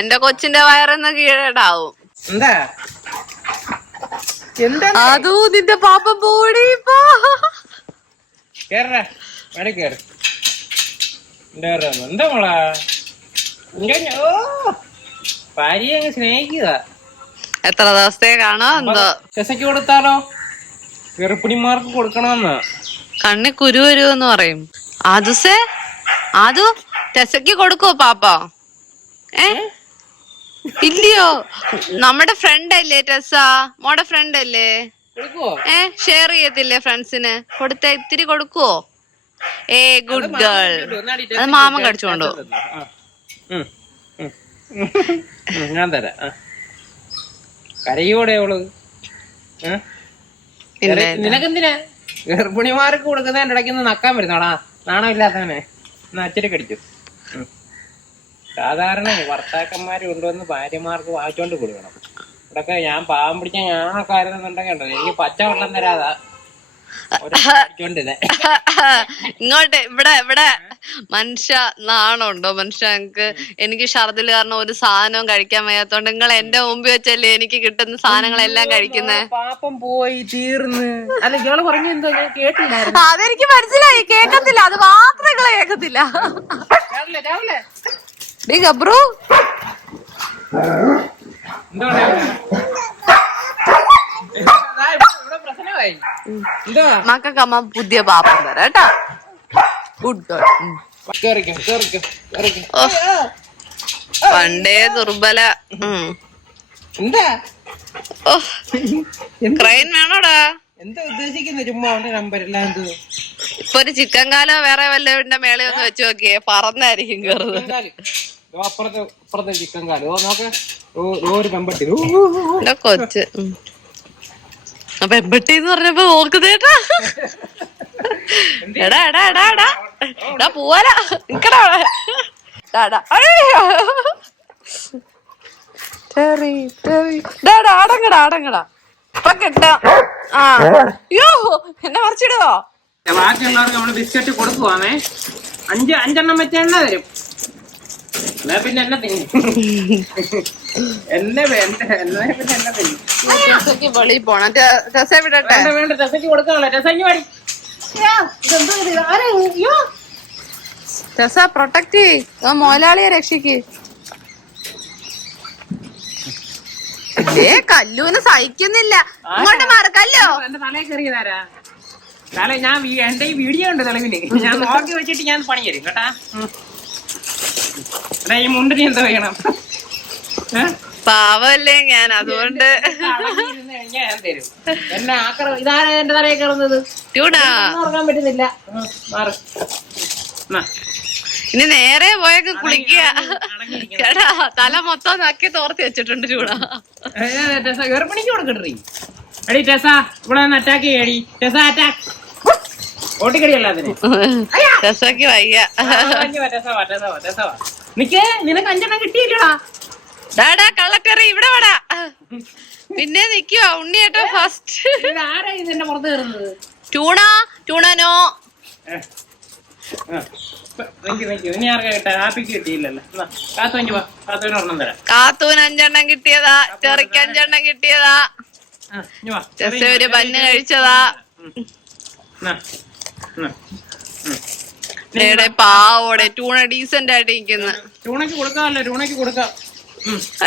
എന്റെ കൊച്ചിന്റെ വയറെന്ന് കീഴടാവും. എന്താ എന്താ അതോ നിന്റെ പാപ്പ പോടി കേറ കേറ്. എന്താ മോളാ ഭാര്യ അങ്ങ് സ്നേഹിക്കുക. എത്ര ദിവസത്തേക്കാണോ എന്തോ. ടെസയ്ക്ക് കൊടുത്താലോ? ഗർഭിണിമാർക്ക് കൊടുക്കണമെന്ന്. കണ്ണി കുരു വരുമെന്ന് പറയും. അതുസേ അതു ടെസയ്ക്ക് കൊടുക്കോ പാപ്പ? ഇല്ലയോ? നമ്മുടെ ഫ്രണ്ട് അല്ലേ ടെസ? മോടെ ഫ്രണ്ട് അല്ലേ? ഷെയർ ചെയ്യത്തില്ലേ ഫ്രണ്ട്സിന്? കൊടുത്ത ഇത്തിരി കൊടുക്കുവോ? Good girl. അത് മാമൻ കടിച്ചോണ്ടോ? ഞാൻ തരാം. കരയോടെ അവള്. നിനക്കെന്തിനാ ഗർഭിണിമാർക്ക് കൊടുക്കുന്നതിന്റെ ഇടയ്ക്ക് നക്കാൻ വരുന്നോടാ? നാണം ഇല്ലാത്തവനെ അച്ഛനെ കടിച്ചു. സാധാരണ ഭർത്താക്കന്മാര് കൊണ്ടുവന്ന് ഭാര്യമാർക്ക് വാങ്ങിച്ചോണ്ട് കൊടുക്കണം. ഇവിടൊക്കെ ഞാൻ പാവം പിടിച്ച ഞാനൊക്കെ ആയിരുന്നുണ്ടെങ്കിൽ ഉണ്ടല്ലോ എനിക്ക് പച്ചവെള്ളം തരാതാ ഇങ്ങോട്ട് ഇവിടെ മനുഷ്യ നാണുണ്ടോ മനുഷ്യ? എനിക്ക് ഛർദിൽ കാരണം ഒരു സാധനവും കഴിക്കാൻ വയ്യാത്തോണ്ട് നിങ്ങൾ എന്റെ മുമ്പിൽ വെച്ചല്ലേ എനിക്ക് കിട്ടുന്ന സാധനങ്ങളെല്ലാം കഴിക്കുന്നേ. പാപ്പം പോയി തീർന്ന്. അല്ല ഇയാള് പറഞ്ഞു എന്തോ ഞാൻ കേട്ടില്ലായിരുന്നു. അതെനിക്ക് മനസ്സിലായി. കേക്കത്തില്ല, അത് മാത്രം നിങ്ങളെ കേക്കത്തില്ല. ഗബ്രു മക്കൾക്ക് അമ്മ പുതിയ പാപ്പം തരാം കേട്ടാ. Good girl. പണ്ടേ ദുർബല. ക്രൈൻ വേണോടാ? എന്താ ഉദ്ദേശിക്കുന്ന ചുമ്മാ നമ്പരെല്ലാം? ഇപ്പൊ ഒരു ചിക്കൻ കാലോ വേറെ വല്ലവരുടെ മേള ഒന്ന് വെച്ച് നോക്കിയേ, പറന്നായിരിക്കും കേറുന്നത്. അപ്പുറത്തെ ചിക്കൻ കാലോ നോക്ക്. ഒരു പെമ്പട്ടി കൊച്ച് പെമ്പട്ടിന്ന് പറഞ്ഞപ്പോ നോക്കുന്നേട്ടാ. എടാ എടാ എടാ എടാ എടാ പോവാല നിക്കടാ. അടങ്ങടാ അടങ്ങടാ ഇപ്പൊ കിട്ടാം. അയ്യോ എന്നെ മറിച്ചിടുവോ? ബാക്കിയുള്ളവർക്ക് നമ്മള് ബിസ്ക്കറ്റ് കൊടുക്കുവാണേ. 5 വെച്ച എണ്ണ തരും. എന്നാ പിന്നെ എന്നെ തിന്നും. എന്നെ വേണ്ട. എന്നാ പിന്നെ എന്നെ തിന്നും. ടെസയ്ക്ക് വെളിയിൽ പോണം. ടെസ വിടട്ടെ? വേണ്ട ടെസയ്ക്ക് കൊടുക്കാനുള്ള. ടെസയ്ക്ക് വഴി ടെസ പ്രൊട്ടക്ട് ചെയ്യ്. മോലാളിയെ രക്ഷിക്ക്. കല്ലൂന് സഹിക്കുന്നില്ല. ഇങ്ങോട്ട് മാറി കല്ലോ. എന്റെ തലയിൽ കയറിയതാരാ? തല ഞാൻ എന്റെ ഈ വീഡിയോ ഉണ്ട് തെളിവിന്. ഞാൻ നോക്കി വെച്ചിട്ട് ഞാൻ പണി തരും കേട്ടാ. ഈ മുണ്ടിന് എന്താ വേണം? പാവല്ലേ ഞാൻ, അതുകൊണ്ട് ഞാൻ തരും. എന്നെ ഇതാരാ എന്റെ തലയിൽ കയറുന്നത്? ഓർക്കാൻ പറ്റുന്നില്ല. ഇനി നേരെ പോയൊക്കെ കുളിക്കുക കേട്ടാ. തല മൊത്തം നക്കി തോർത്തി വെച്ചിട്ടുണ്ട് ചൂടാ. ഗർഭിണിക്ക് കൊടുക്കട്ടെ. എടി ടെസ ഇവിടെ അറ്റാക്ക് ചെയ്യടി. ടെസ അറ്റാക്ക്. ഓട്ടിക്കടിയല്ല അതിന്. ടെസയ്ക്ക് വയ്യ. നിക്ക്, നിനക്ക് 5 കിട്ടിയില്ലടാ. ഡാടാ കള്ളക്കറി ഇവിടെ വേടാ. പിന്നെ നിക്കുവാ ഉണ്ണിയേട്ടാ ഫസ്റ്റ്. ആരാ ഇതിന്റെ പുറത്ത് കയറുന്നത്? ടൂണനോ കാത്തൂന് 5 കിട്ടിയതാ. ചെറിക്ക് 5 കിട്ടിയതാ. ടെസ ഒരു ബന്ന് കഴിച്ചതാ. പാവോടെ ടൂണ ഡീസന്റ് ആയിട്ട് ഇരിക്കുന്നു. ടൂണയ്ക്ക് കൊടുക്കാമല്ലോ. ടൂണയ്ക്ക് കൊടുക്കാം.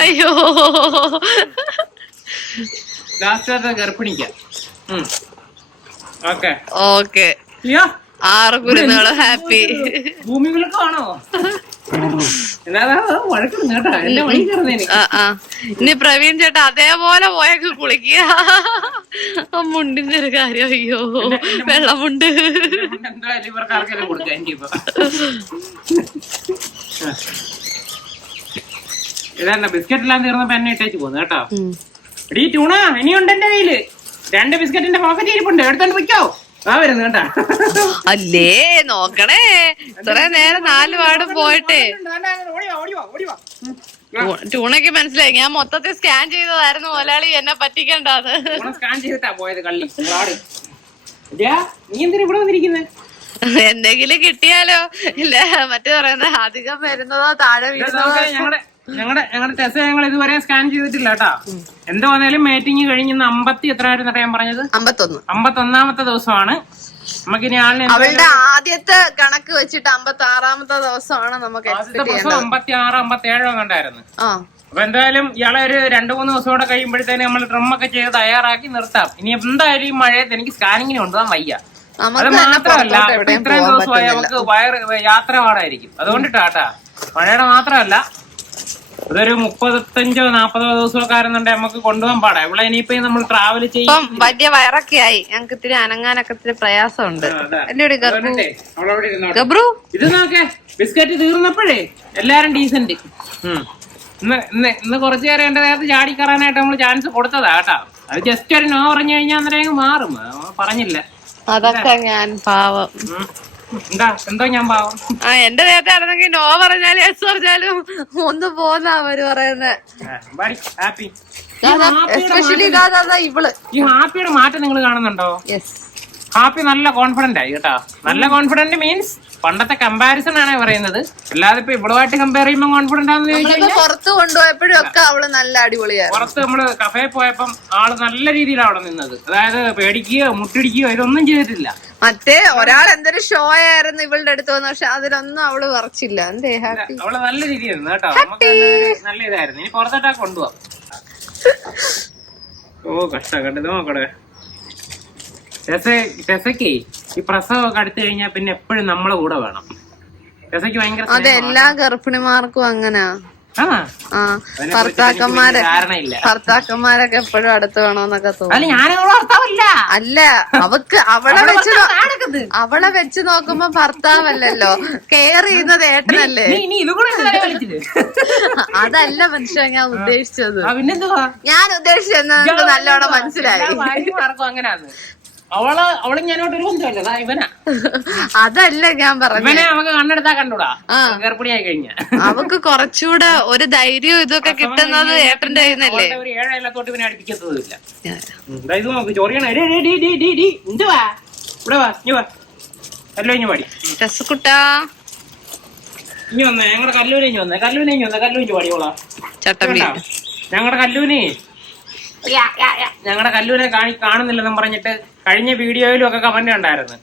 അയ്യോ ലാസ്റ്റ് ഗർഭിണിക്കാം. Okay okay. 6 കുരുന്നുകളും ഹാപ്പി. ഭൂമി വിളക്കാണോ? വഴക്കുന്നു കേട്ടാ എന്റെ വഴി കയറുന്നേന്. ഇനി പ്രവീൺ ചേട്ടാ അതേപോലെ പോയൊക്കെ കുളിക്കുക. മുണ്ടിന്റെ ഒരു കാര്യം. അയ്യോ വെള്ളമുണ്ട്. എന്തായാലും ഇവർക്ക് ആർക്കെല്ലാം കൊടുക്കാം. എനിക്കിപ്പോ ഇതന്നെ ബിസ്ക്കറ്റ് എല്ലാം തീർന്നപ്പോ എന്നെ ഇട്ടേച്ച് പോന്നു കേട്ടോ. എടീ ടൂണ ഇനിയുണ്ട് എന്റെ കയ്യില് 2 ബിസ്ക്കറ്റിന്റെ പോക്കറ്റ് ഇരിപ്പുണ്ട്. എടുത്തോണ്ട് വെക്കോ? വരുന്നു കേട്ടാ. അല്ലേ നോക്കണേ, ഇത്ര നേരം 4 വാർഡും പോയിട്ടേ. ടൂണയ്ക്ക് മനസ്സിലായി ഞാൻ മൊത്തത്തിൽ സ്കാൻ ചെയ്തതായിരുന്നു. മുതലാളി എന്നെ പറ്റിക്കണ്ടാന്ന്. സ്കാൻ ചെയ്തിട്ടാ പോയത് കള്ളി. നീ എന്തിനാ ഇവിടെ വന്നിരിക്കുന്നത്? എന്തെങ്കിലും കിട്ടിയാലോ ഇല്ല മറ്റേ പറയുന്ന അധികം വരുന്നതോ താഴെ വീഴുന്നതോ. ഞങ്ങളുടെ ടെസ ഞങ്ങൾ ഇതുവരെ സ്കാൻ ചെയ്തിട്ടില്ല കേട്ടാ. എന്തോ വന്നാലും മീറ്റിംഗ് കഴിഞ്ഞ് 50 എത്രയായിരുന്നു ഞാൻ പറഞ്ഞത്? 51ാമത്തെ ദിവസമാണ്. നമുക്കിനി അവളുടെ ആദ്യത്തെ കണക്ക് വെച്ചിട്ട് 56ാമത്തെ ദിവസമാണ് നമുക്ക്. 56, 57 കണ്ടായിരുന്നു. അപ്പൊ എന്തായാലും ഇയാളെ ഒരു 2-3 ദിവസം കൂടെ കഴിയുമ്പോഴത്തേന് നമ്മൾ ഡ്രമ്മൊക്കെ ചെയ്ത് തയ്യാറാക്കി നിർത്താം. ഇനി എന്തായാലും ഈ മഴയത്ത് എനിക്ക് സ്കാനിങ്ങിന് കൊണ്ടുപോകാൻ വയ്യ. അത് മാത്രമല്ല ഇത്രയും ദിവസമായി നമുക്ക് യാത്ര പാടായിരിക്കും. അതുകൊണ്ടിട്ടാട്ടാ, മഴയുടെ മാത്രമല്ല ഇതൊരു 35-40 ദിവസമൊക്കെ ആയിരുന്നുണ്ടെ നമുക്ക് കൊണ്ടുപോകാൻ പാടാ. ഇവിടെ ഇനിയിപ്പോ നമ്മൾ ട്രാവൽ ചെയ്യും. വലിയ വയറൊക്കെ ആയി, ഞങ്ങൾക്ക് ഇത്തിരി അനങ്ങാനൊക്കെ ഇത്തിരി പ്രയാസമുണ്ട്. ഇത് നോക്കേ, ബിസ്ക്കറ്റ് തീർന്നപ്പോഴേ എല്ലാരും ഡീസന്റ്. ഇന്ന് കുറച്ചു നേരം എന്റെ നേരത്തെ ചാടിക്കറാനായിട്ട് നമ്മൾ ചാൻസ് കൊടുത്തതാ കേട്ടാ. അത് ജസ്റ്റ് ഒരു നോ പറഞ്ഞു കഴിഞ്ഞാൽ അന്നേരം മാറും. പറഞ്ഞില്ല അതൊക്കെ ഞാൻ പാവം. എന്തോ ഞാൻ പാവം. എന്റെ നേരത്തെ ആയിരുന്നെങ്കിൽ നോ പറഞ്ഞാലും എസ് പറഞ്ഞാലും ഒന്ന് പോന്നാ അവര് പറയുന്നത്. എസ്പെഷ്യലി ഇവള് ഈ ഹാപ്പിയുടെ മാറ്റം നിങ്ങൾ കാണുന്നുണ്ടോ? ഹാപ്പി നല്ല കോൺഫിഡന്റ് ആയി കേട്ടാ. നല്ല കോൺഫിഡന്റ് മീൻസ് പണ്ടത്തെ കമ്പാരിസൺ ആണ് പറയുന്നത്. അല്ലാതെ ഇപ്പൊ ഇവളുമായിട്ട് കമ്പയർ ചെയ്യുമ്പോൾ കോൺഫിഡന്റ് ആണെന്ന് ചോദിച്ചാൽ പുറത്ത് കൊണ്ടുപോയപ്പോഴും ഒക്കെ അവള് നല്ല അടിപൊളിയാണ്. പുറത്ത് നമ്മള് കഫേ പോയപ്പം ആള് നല്ല രീതിയിലാണ് അവിടെ നിന്നത്. അതായത് പേടിക്കുകയോ മുട്ടിടിക്കുകയോ ഇതൊന്നും ചെയ്തിട്ടില്ല. മറ്റേ ഒരാൾ എന്തൊരു ഷോ ആയിരുന്നു ഇവളുടെ അടുത്ത് വന്നു, പക്ഷെ അതിലൊന്നും അവള് വിറച്ചില്ല. എന്തേ ഹാപ്പി, അവള് നല്ല രീതിയായിരുന്നു കേട്ടോ. നമുക്ക് നല്ല ഇതായിരുന്നു. ഇനി പുറത്തോട്ടാ കൊണ്ടുപോവാം. ഓ കഷ്ടം കണ്ടത് നോക്കടെ. ടെസയ്ക്ക് ഈ പ്രസവമൊക്കെ അടുത്ത് കഴിഞ്ഞാൽ പിന്നെ എപ്പോഴും നമ്മളെ കൂടെ വേണം. ടെസയ്ക്ക് ഭയങ്കര അതെ, എല്ലാ ഗർഭിണിമാർക്കും അങ്ങനാ. ഭർത്താക്കന്മാരൊക്കെ എപ്പോഴും അടുത്ത് വേണോന്നൊക്കെ തോന്നും. അല്ല, അവളെ വെച്ച് നോക്കുമ്പോ ഭർത്താവല്ലല്ലോ, കെയർ ചെയ്യുന്നത് ഏട്ടനല്ലേ. അതല്ല മനുഷ്യ ഞാൻ ഉദ്ദേശിച്ചത്. ഞാൻ ഉദ്ദേശിച്ചത് നല്ലോണം മനസ്സിലായി. അവള് ഞാനോട്ടൊരു ബന്ധമല്ല, ഇവനാ. അതല്ല ഞാൻ പറഞ്ഞു, നമുക്ക് കണ്ണെടുത്താ കണ്ടൂടാ ഗർഭിണിയായി കഴിഞ്ഞാ. അവക്ക് കുറച്ചുകൂടെ ഒരു ധൈര്യം ഇതൊക്കെ കിട്ടുന്നത് ഏട്ടന്റെ കയ്യിന്നല്ലേ. ഒരു 7 കൊല്ലത്തോട്ട് ഇവനെ അടുപ്പിക്കത്തതുമില്ല. ഇത് നോക്ക് ചോറിയണ. എന്തുവാ ഇവിടെ വാ, ഇനി വാ. കല്ലൂഞ്ഞു പാടി രസക്കുട്ടാ ഇനി വന്നേ. ഞങ്ങളുടെ കല്ലൂരിഞ്ഞു വന്നേ. കല്ലൂരിഞ്ഞു പാടിയോളാ ചട്ടമ്പി. ഞങ്ങളുടെ കല്ലൂനെ കാണുന്നില്ലെന്നും പറഞ്ഞിട്ട് കഴിഞ്ഞ വീഡിയോയിലും ഒക്കെ കമന്റ് ഉണ്ടായിരുന്നു.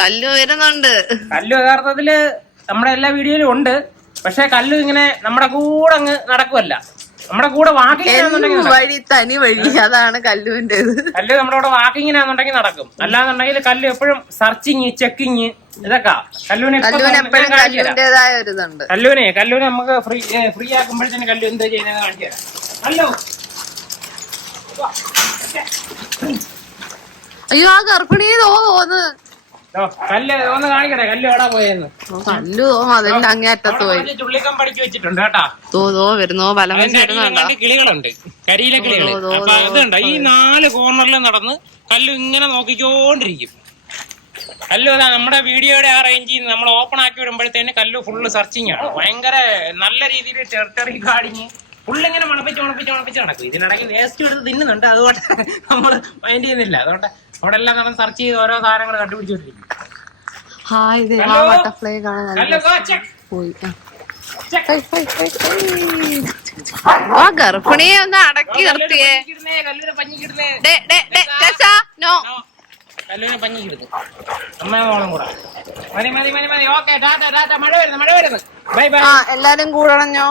കല്ലു വരുന്നുണ്ട്. കല്ലു യഥാർത്ഥത്തില് നമ്മുടെ എല്ലാ വീഡിയോയിലും ഉണ്ട്. പക്ഷെ കല്ലു ഇങ്ങനെ നമ്മുടെ കൂടെ അങ്ങ് നടക്കുമല്ല. നമ്മുടെ കൂടെ വഴി തനി വഴി, അതാണ് കല്ലുവിന്റെ. കല്ലു നമ്മുടെ കൂടെ വാക്കിങ്ങിനാന്നുണ്ടെങ്കിൽ നടക്കും. അല്ലാന്നുണ്ടെങ്കിൽ കല്ലു എപ്പോഴും സെർച്ചിങ് ചെക്കിങ് ഇതൊക്കെ. കല്ലുവിനെ കല്ലുവിനെ നമുക്ക് ഫ്രീ ആക്കുമ്പോഴത്തേന് കല്ലു എന്താ ചെയ്യുന്നത് കാണിച്ചു തരാം. കല്ലു അയ്യോ, ആ ഗർഭിണി തോന്ന് കല്ല് ഒന്ന് കാണിക്കട്ടെ. കല്ല് എവിടാ പോയെന്ന്. കല്ലു അതിന്റെ അങ്ങേറ്റത്ത് പോയി. ചുള്ളിക്കം പഠിച്ചു വെച്ചിട്ടുണ്ട് കേട്ടാ. വരുന്നോ വലം കിളികളുണ്ട്, കരിയിലെ കിളികൾ. അപ്പൊ ഇതുണ്ട്, ഈ 4 കോർണറിൽ നടന്ന് കല്ലു ഇങ്ങനെ നോക്കിക്കോണ്ടിരിക്കും. കല്ലു അതാ നമ്മുടെ വീഡിയോയുടെ ആ റേഞ്ചിൽ നമ്മൾ ഓപ്പൺ ആക്കി വിടുമ്പോഴത്തേന് കല്ലു ഫുള്ള് സെർച്ചിങ് ആണ്. ഭയങ്കര നല്ല രീതിയിൽ ടെറിട്ടറി ഗാർഡിങ് ഫുള്ളിങ്ങനെ മണപ്പിച്ച് നടക്കും. ഇതിനിടയ്ക്ക് വേസ്റ്റ് എടുത്ത് തിന്നുന്നുണ്ട്. അതുകൊണ്ട് നമ്മൾ മൈൻഡ് ചെയ്യുന്നില്ല. അതുകൊണ്ട് അവിടെ എല്ലാം നമ്മൾ സെർച്ച് ചെയ്ത് ഓരോ സാധനങ്ങൾ കണ്ടുപിടിച്ചോണ്ടിരിക്കും. ഗർഭിണിയെ ഒന്ന് അടക്കി നിർത്തിയേ. കല്ലുവിനെ പഞ്ഞിക്കിടുന്നേ. കല്ലുവിനെ പഞ്ഞിക്കിടുന്നു. അമ്മയോളം കൂടെ മതി. ഓക്കെ, മഴ വരുന്നു. Bye bye. എല്ലാരും കൂടണഞ്ഞോ.